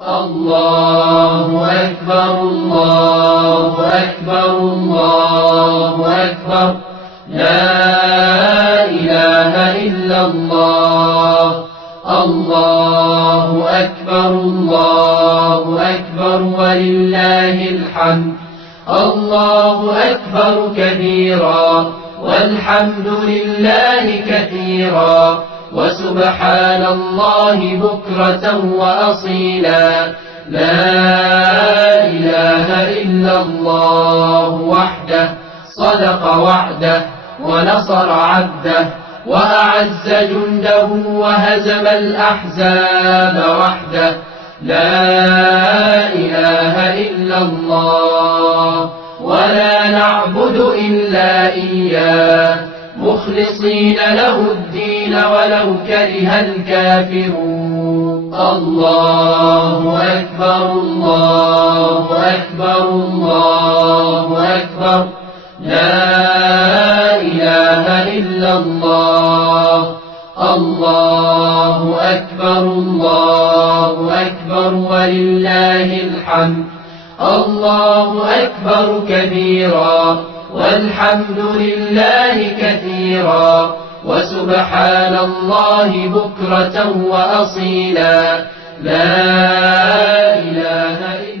الله أكبر الله أكبر الله أكبر لا إله إلا الله الله أكبر الله أكبر ولله الحمد الله أكبر كبيرا والحمد لله كثيرا وسبحان الله بكرة وأصيلا لا إله إلا الله وحده صدق وعده ونصر عبده وأعز جنده وهزم الأحزاب وحده لا إله إلا الله ولا نعبد إلا إياه مخلصين له الدين ولو كره الكافرون الله أكبر الله أكبر الله أكبر لا إله إلا الله الله أكبر الله أكبر ولله الحمد الله أكبر كبيرا والحمد لله كثيرا وسبحان الله بكرة وأصيلا لا إله إلا